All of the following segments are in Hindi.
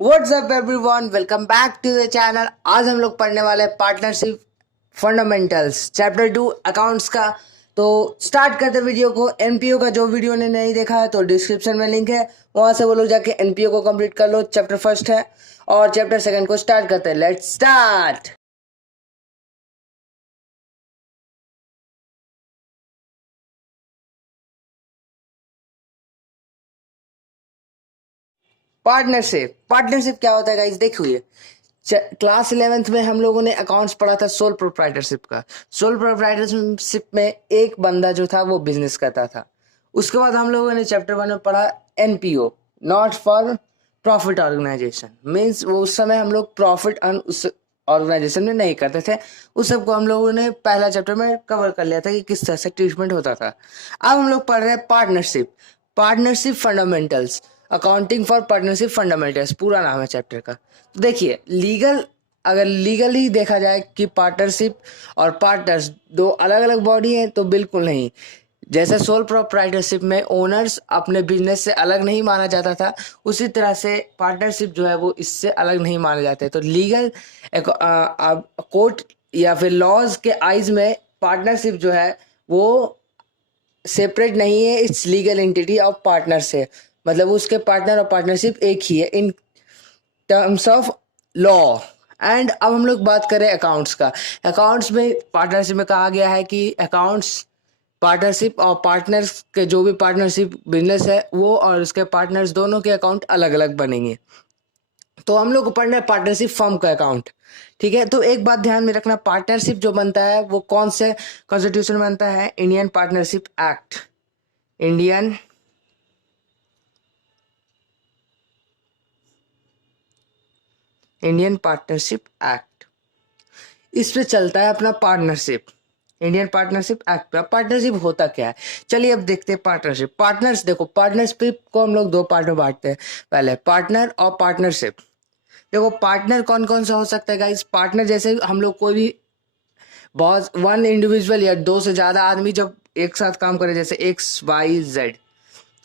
WhatsApp everyone, welcome back to the channel. आज हम लोग पढ़ने वाले हैं पार्टनरशिप फंडामेंटल्स चैप्टर 2 अकाउंट्स का। तो स्टार्ट करते वीडियो को। एनपीओ का जो वीडियो ने नहीं देखा है तो डिस्क्रिप्शन में लिंक है, वहां से वो लोग जाके एनपीओ को कंप्लीट कर लो। चैप्टर फर्स्ट है और चैप्टर सेकंड को स्टार्ट करते हैं। Let's start. पार्टनरशिप क्या होता है गाइस? देखिए, क्लास 11th में हम लोगों ने अकाउंट्स पढ़ा था सोल प्रोप्राइटरशिप का। सोल प्रोप्राइटरशिप में एक बंदा जो था वो बिजनेस करता था। उसके बाद हम लोगों ने चैप्टर 1 में पढ़ा NPO, not for profit organisation. Means वो उस समय हम लोग प्रॉफिट अर्न उस ऑर्गेनाइजेशन में नहीं करते थे। उस सबको हम लोगों ने पहला चैप्टर में कवर कर लिया था कि किस तरह से ट्रीटमेंट होता था। अब हम लोग पढ़ रहे हैं partnership fundamentals, accounting for partnership fundamentals पूरा नाम है चैप्टर का। तो देखिए, अगर लीगली देखा जाए कि पार्टनरशिप और पार्टनर्स दो अलग अलग बॉडी हैं तो बिल्कुल नहीं। जैसे सोल प्रोप्राइटरशिप में ओनर्स अपने बिजनेस से अलग नहीं माना जाता था, उसी तरह से पार्टनरशिप जो है वो इससे अलग नहीं माने जाते। तो लीगल कोर्ट या फिर लॉज के आइज में पार्टनरशिप जो है वो सेपरेट नहीं है, it's legal entity of partner से। मतलब उसके पार्टनर और पार्टनरशिप एक ही है in terms of law. And अब हम लोग बात करें अकाउंट्स का। अकाउंट्स में पार्टनरशिप में कहा गया है कि अकाउंट्स पार्टनरशिप और पार्टनर्स के जो भी पार्टनरशिप बिजनेस है वो और उसके पार्टनर्स दोनों के अकाउंट अलग अलग बनेंगे। तो हम लोग को पढ़ना है पार्टनरशिप फर्म का अकाउंट। ठीक है, तो एक बात ध्यान में रखना, पार्टनरशिप जो बनता है वो कौन से कॉन्स्टिट्यूशन बनता है? Indian partnership act. Indian Indian partnership act, इस पे चलता है अपना पार्टनरशिप। इंडियन पार्टनरशिप एक्ट पे। पार्टनरशिप होता क्या है, चलिए अब देखते हैं। पार्टनर्स देखो, पार्टनरशिप को हम लोग दो पार्ट में बांटते हैं। पहले पार्टनर और पार्टनरशिप। देखो, पार्टनर कौन कौन सा हो सकता है गाइस? पार्टनर जैसे हम लोग कोई भी बहुत वन इंडिविजुअल या दो से ज्यादा आदमी जब एक साथ काम करे, जैसे एक्स वाई जेड,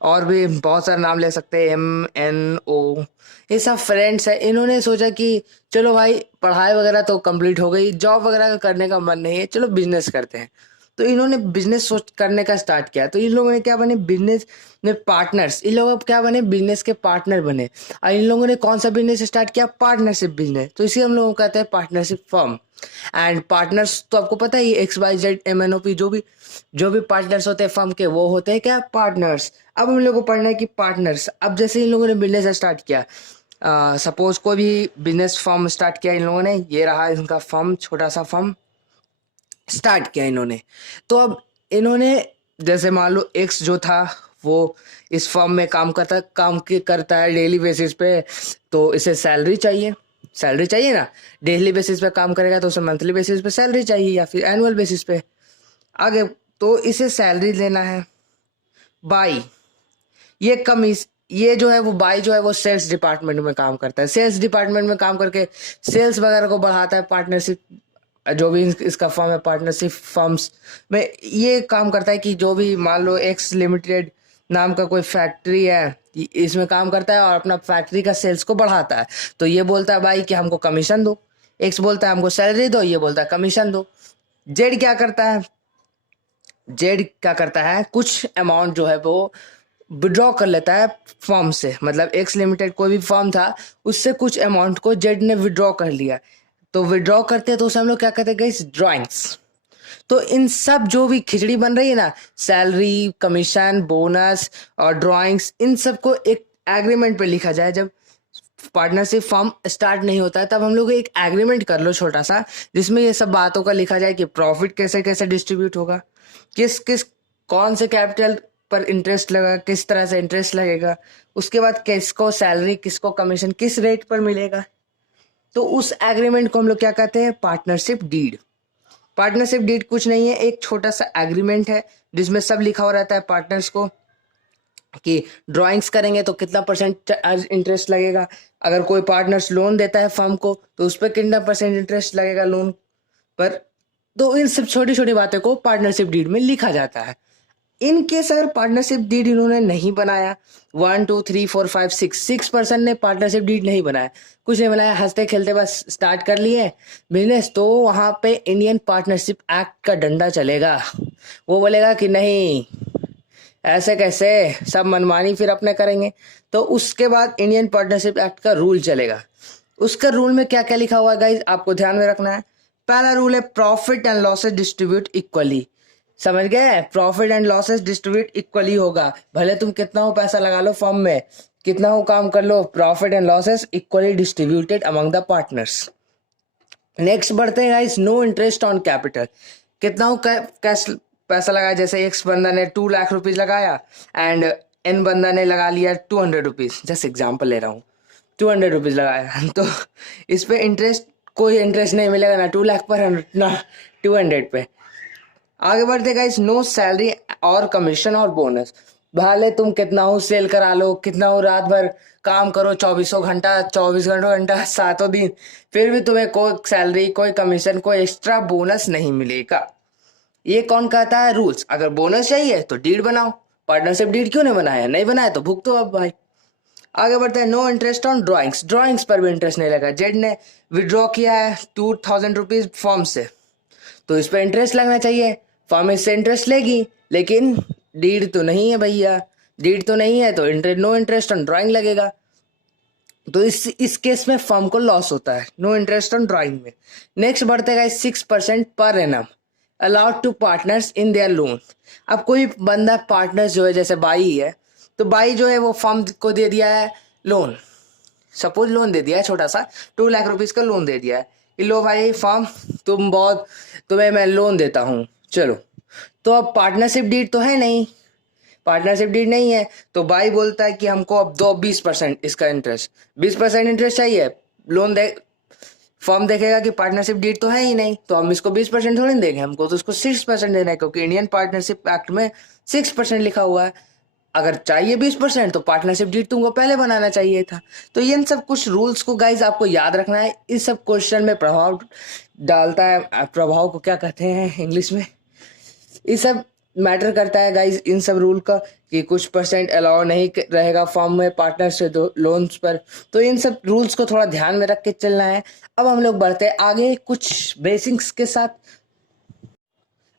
और भी बहुत सारे नाम ले सकते हैं, एम एन ओ, ये सब फ्रेंड्स है। इन्होंने सोचा कि चलो भाई, पढ़ाई वगैरह तो कंप्लीट हो गई, जॉब वगैरह का करने का मन नहीं है, चलो बिजनेस करते हैं। तो इन्होंने बिजनेस सोच करने का स्टार्ट किया। तो इन लोगों ने क्या बने? बिजनेस में पार्टनर्स। इन लोग अब क्या बने? बिजनेस के पार्टनर बने। और इन लोगों ने कौन सा बिजनेस स्टार्ट किया? Partnership business. तो इसी हम लोगों को कहते हैं पार्टनरशिप फर्म। एंड पार्टनर्स तो आपको पता ही, X Y Z M N O P, जो भी पार्टनर्स होते हैं फर्म के, वो होते हैं क्या? पार्टनर्स। अब हम लोग को पढ़ना है कि पार्टनर्स, अब जैसे इन लोगों ने बिजनेस स्टार्ट किया, सपोज कोई भी बिजनेस फर्म स्टार्ट किया इन लोगों ने, ये रहा इनका फर्म, छोटा सा फर्म स्टार्ट किया इन्होंने। तो अब इन्होंने, जैसे मान लो एक्स जो था वो इस फर्म में करता है डेली बेसिस पे, तो इसे सैलरी चाहिए ना। डेली बेसिस पे काम करेगा तो उसे मंथली बेसिस पे सैलरी चाहिए या फिर एनुअल बेसिस पे। आगे, तो इसे सैलरी लेना है। बाई, ये कमीज ये जो है वो बाई जो है वो सेल्स डिपार्टमेंट में काम करता है। सेल्स डिपार्टमेंट में काम करके सेल्स वगैरह को बढ़ाता है। पार्टनरशिप जो भी इसका फर्म है, पार्टनरशिप फर्म्स में ये काम करता है कि जो भी मान लो एक्स लिमिटेड नाम का कोई फैक्ट्री है, इसमें काम करता है और अपना फैक्ट्री का सेल्स को बढ़ाता है। तो ये बोलता है भाई कि हमको कमीशन दो, एक्स बोलता है हमको सैलरी दो, ये बोलता है कमीशन दो। जेड क्या करता है? कुछ अमाउंट जो है वो विड्रॉ कर लेता है फॉर्म से। मतलब एक्स लिमिटेड कोई भी फॉर्म था, उससे कुछ अमाउंट को जेड ने विड्रॉ कर लिया। तो विड्रॉ करते हैं तो उसे हम लोग क्या कहते हैं गाइस? ड्राइंग्स। तो इन सब जो भी खिचड़ी बन रही है ना, सैलरी, कमीशन, बोनस और ड्राइंग्स, इन सब को एक एग्रीमेंट पे लिखा जाए। जब पार्टनरशिप फॉर्म स्टार्ट नहीं होता है तब हम लोग एक एग्रीमेंट कर लो छोटा सा, जिसमें ये सब बातों का लिखा जाए कि प्रॉफिट कैसे कैसे डिस्ट्रीब्यूट होगा, किस किस कौन से कैपिटल पर इंटरेस्ट लगा, किस तरह से इंटरेस्ट लगेगा, उसके बाद किसको सैलरी, किसको कमीशन, किस रेट पर मिलेगा। तो उस एग्रीमेंट को हम लोग क्या कहते हैं? Partnership deed. पार्टनरशिप डीड कुछ नहीं है, एक छोटा सा एग्रीमेंट है जिसमें सब लिखा हो रहता है पार्टनर्स को कि ड्राइंग्स करेंगे तो कितना परसेंट इंटरेस्ट लगेगा। अगर कोई पार्टनर्स लोन देता है फर्म को तो उस पर कितना परसेंट इंटरेस्ट लगेगा लोन पर। तो इन सब छोटी छोटी बातें को पार्टनरशिप डीड में लिखा जाता है। इन केस अगर पार्टनरशिप डीड इन्होंने नहीं बनाया, 1 2 3 4 5 6 पर्सन ने पार्टनरशिप डीड नहीं बनाया, कुछ नहीं बनाया, हंसते खेलते बस स्टार्ट कर लिए बिजनेस, तो वहां पे इंडियन पार्टनरशिप एक्ट का डंडा चलेगा। वो बोलेगा कि नहीं, ऐसे कैसे, सब मनमानी फिर अपने करेंगे। तो उसके बाद इंडियन पार्टनरशिप एक्ट का रूल चलेगा। उसका रूल में क्या क्या लिखा हुआ है गाइज, आपको ध्यान में रखना है। पहला रूल है profit and losses distribute equally. समझ गए, profit and losses distribute equally होगा, भले तुम कितना हो पैसा लगा लो फर्म में, कितना हो काम कर लो, profit and losses equally distributed among the partners. Next बढ़ते हैं guys, no interest on capital. कितना हो कैश पैसा लगाया, जैसे एक बंदा ने 2 लाख रुपीज लगाया एंड एन बंदा ने लगा लिया 200 रुपीज, जस्ट एग्जाम्पल ले रहा हूँ, 200 रुपीज लगाया तो इस पे इंटरेस्ट, कोई इंटरेस्ट नहीं मिलेगा ना 2 लाख पर ना 200 पे। आगे बढ़ते गाइस, नो सैलरी और कमीशन और बोनस। भले तुम कितना हो सेल करा लो, कितना हो रात भर काम करो, 24 घंटा 24 घंटा 7 दिन, फिर भी तुम्हें कोई सैलरी, कोई कमीशन, कोई एक्स्ट्रा बोनस नहीं मिलेगा। ये कौन कहता है रूल्स? अगर बोनस चाहिए तो डीड बनाओ, पार्टनरशिप डीड क्यों नहीं बनाया, नहीं बनाया तो भुगतो अब भाई। आगे बढ़ते हैं, no interest on drawings. Drawings पर भी इंटरेस्ट नहीं लगा। जेड ने विड्रॉ किया है 2000 रुपीज फॉर्म से, तो इस पर इंटरेस्ट लगना चाहिए, फॉर्म इससे इंटरेस्ट लेगी, लेकिन डीड तो नहीं है भैया, डीड तो नहीं है, तो नो इंटरेस्ट ऑन ड्राइंग लगेगा। तो इस केस में फर्म को लॉस होता है, नो इंटरेस्ट ऑन ड्राइंग में। नेक्स्ट बढ़ते गए 6% per annum allowed to partners in their loan. अब कोई बंदा पार्टनर जो है, जैसे बाई है, तो बाई जो है वो फर्म को दे दिया है लोन, सपोज लोन दे दिया है छोटा सा 2 लाख रुपीज का लोन दे दिया है कि लो भाई फर्म, तुम्हें मैं लोन देता हूँ, चलो। तो अब पार्टनरशिप डीड तो है नहीं, पार्टनरशिप डीड नहीं है, तो भाई बोलता है कि हमको अब दो 20% इसका इंटरेस्ट, 20% इंटरेस्ट चाहिए, लोन दे। फर्म देखेगा कि पार्टनरशिप डीड तो है ही नहीं, तो हम इसको 20% थोड़ी देंगे, हमको तो इसको 6% देना है, क्योंकि इंडियन पार्टनरशिप एक्ट में 6% लिखा हुआ है। अगर चाहिए 20% तो पार्टनरशिप डीड तुमको पहले बनाना चाहिए था। तो इन सब कुछ रूल्स को गाइज आपको याद रखना है, इस सब क्वेश्चन में प्रभाव डालता है, प्रभाव को क्या कहते हैं इंग्लिश में, ये सब मैटर करता है गाइज इन सब रूल का, कि कुछ परसेंट अलाउ नहीं रहेगा फॉर्म में पार्टनर से लोन्स पर। तो इन सब रूल्स को थोड़ा ध्यान में रख के चलना है। अब हम लोग बढ़ते हैं आगे कुछ बेसिक्स के साथ।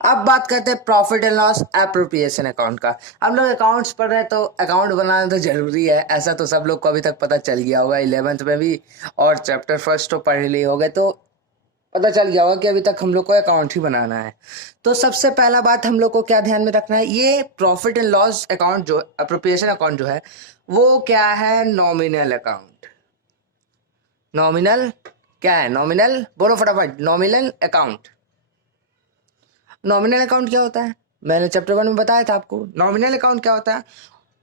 अब बात करते हैं profit and loss appropriation account का। हम लोग अकाउंट्स पढ़ रहे हैं तो अकाउंट बनाना तो जरूरी है, ऐसा तो सब लोग को अभी तक पता चल गया होगा, 11th में भी और चैप्टर फर्स्ट तो पढ़ लिए होंगे, तो पता चल गया होगा कि अभी तक हम लोग को अकाउंट ही बनाना है। तो सबसे पहला बात हम लोग को क्या ध्यान में रखना है, ये प्रॉफिट एंड लॉस अकाउंट जो अप्रोप्रिएशन अकाउंट जो है वो क्या है, नॉमिनल अकाउंट। नॉमिनल क्या है, नॉमिनल बोलो फटाफट, नॉमिनल अकाउंट। नॉमिनल अकाउंट क्या होता है, मैंने चैप्टर 1 में बताया था आपको। नॉमिनल अकाउंट क्या होता है,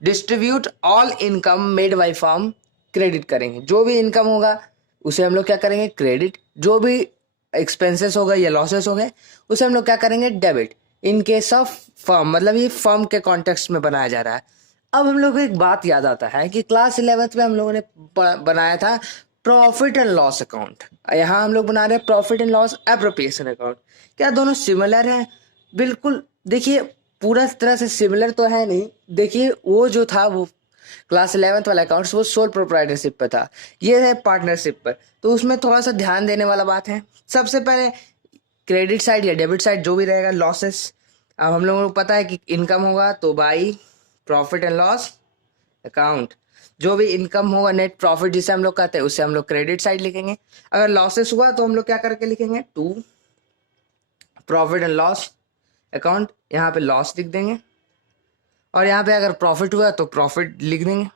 distribute all income made by firm, credit करेंगे, जो भी इनकम होगा उसे हम लोग क्या करेंगे, क्रेडिट, जो भी एक्सपेंसेस हो गए या लॉसेस हो गए उसे हम लोग क्या करेंगे, debit. In case of firm, मतलब ये फर्म के कॉन्टेक्स्ट में बनाया जा रहा है। अब हम लोग को एक बात याद आता है कि क्लास 11th में हम लोगों ने बनाया था प्रॉफिट एंड लॉस अकाउंट, यहाँ हम लोग बना रहे हैं profit and loss appropriation account. क्या दोनों सिमिलर हैं? बिल्कुल, देखिए पूरा तरह से सिमिलर तो है नहीं। देखिए वो जो था वो क्लास 11th वाला अकाउंट्स वो सोल प्रोप्राइटरशिप पर था, ये है पार्टनरशिप पर, तो उसमें थोड़ा सा ध्यान देने वाला बात है। सबसे पहले क्रेडिट साइड या डेबिट साइड जो भी रहेगा, लॉसेस। अब हम लोगों को पता है कि इनकम होगा तो by profit and loss account, जो भी इनकम होगा नेट प्रॉफिट जिसे हम लोग कहते हैं उसे हम लोग क्रेडिट साइड लिखेंगे। अगर लॉसेस हुआ तो हम लोग क्या करके लिखेंगे, to profit and loss account, यहाँ पे लॉस लिख देंगे, और यहाँ पे अगर प्रॉफिट हुआ तो प्रॉफिट लिख देंगे।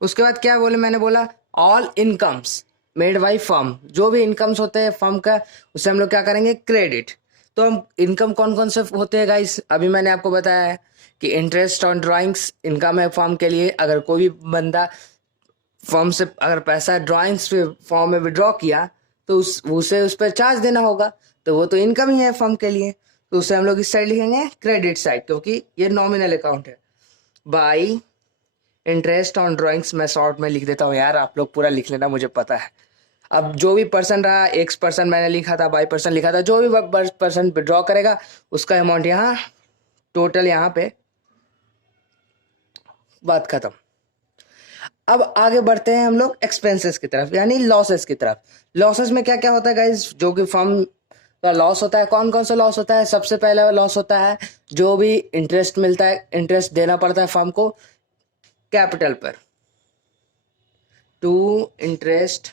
उसके बाद क्या बोले, मैंने बोला all incomes made by firm, जो भी इनकम्स होते हैं फर्म का उसे हम लोग क्या करेंगे, क्रेडिट। तो हम इनकम कौन कौन से होते हैं गाइस, अभी मैंने आपको बताया है कि इंटरेस्ट ऑन ड्राइंग्स इनकम है फर्म के लिए। अगर कोई भी बंदा फर्म से अगर पैसा ड्राइंग्स पे फॉर्म में विड्रॉ किया तो उसे उस पर चार्ज देना होगा, तो वो तो इनकम ही है फर्म के लिए, तो उसे हम लोग इस साइड लिखेंगे क्रेडिट साइड, क्योंकि ये नॉमिनल अकाउंट है। बाई इंटरेस्ट ऑन ड्राइंग्स, मैं शॉर्ट में लिख देता हूँ यार, आप लोग पूरा लिख लेना, मुझे पता है। अब जो भी पर्सन रहा, X% मैंने लिखा था, Y% लिखा था, जो भी पर्सन विड्रॉ करेगा उसका अमाउंट यहाँ टोटल यहाँ पे बात खत्म। अब आगे बढ़ते हैं हम लोग एक्सपेंसेस की तरफ, यानी लॉसेस की तरफ। लॉसेस में क्या क्या होता है गाइज, जो कि फर्म का लॉस होता है। कौन कौन सा लॉस होता है? सबसे पहला लॉस होता है जो भी इंटरेस्ट मिलता है, इंटरेस्ट देना पड़ता है फर्म को कैपिटल पर, टू इंटरेस्ट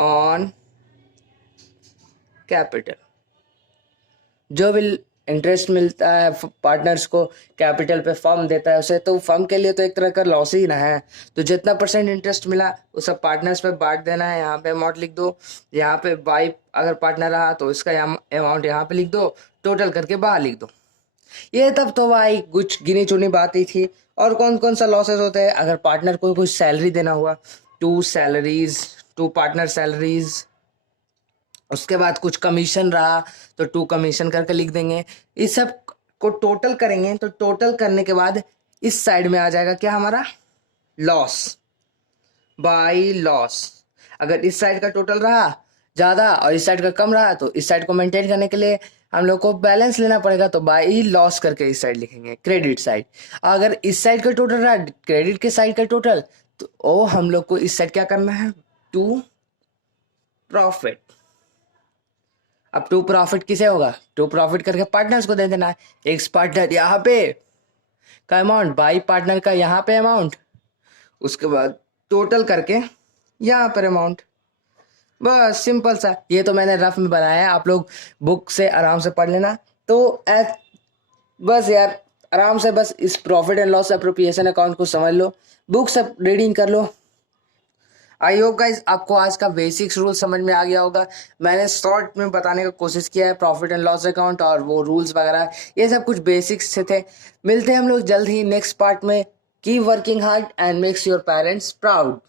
ऑन कैपिटल। जो भी इंटरेस्ट मिलता है पार्टनर्स को कैपिटल पे फर्म देता है उसे, तो फर्म के लिए तो एक तरह का लॉस ही ना है। तो जितना परसेंट इंटरेस्ट मिला वो सब पार्टनर्स पे बांट देना है। यहाँ पे अमाउंट लिख दो, यहाँ पे बाई अगर पार्टनर रहा तो इसका अमाउंट यहाँ पे लिख दो, टोटल करके बाहर लिख दो। ये तब तो भाई कुछ गिनी चुनी बात ही थी। और कौन कौन सा लॉसेस होते हैं? अगर पार्टनर को कुछ सैलरी देना हुआ, टू पार्टनर सैलरीज, उसके बाद कुछ कमीशन रहा तो 2 कमीशन करके लिख देंगे। इस सब को टोटल करेंगे तो टोटल करने के बाद इस साइड में आ जाएगा क्या हमारा? Loss by loss. अगर इस साइड का टोटल रहा ज़्यादा और इस साइड का कम रहा तो इस साइड को मेंटेन करने के लिए हम लोग को बैलेंस लेना पड़ेगा, तो बाई लॉस करके इस साइड लिखेंगे, क्रेडिट साइड। अगर इस साइड का टोटल रहा, क्रेडिट के साइड का टोटल, तो ओ हम लोग को इस साइड क्या करना है? To profit. अब टू प्रॉफिट किसे होगा? टू प्रॉफिट करके पार्टनर्स को दे देना है। एक्स पार्टनर यहाँ पे का अमाउंट, बाई पार्टनर का यहाँ पे अमाउंट, उसके बाद टोटल करके यहाँ पर अमाउंट। बस सिंपल सा। ये तो मैंने रफ में बनाया है, आप लोग बुक से आराम से पढ़ लेना। तो बस यार आराम से बस इस profit and loss appropriation account को समझ लो, बुक सब रीडिंग कर लो। आई होप गाइज आपको आज का बेसिक्स रूल समझ में आ गया होगा। मैंने शॉर्ट में बताने का कोशिश किया है प्रॉफिट एंड लॉस अकाउंट, और वो रूल्स वगैरह ये सब कुछ बेसिक्स से थे। मिलते हैं हम लोग जल्द ही नेक्स्ट पार्ट में। Keep working hard and makes your parents proud.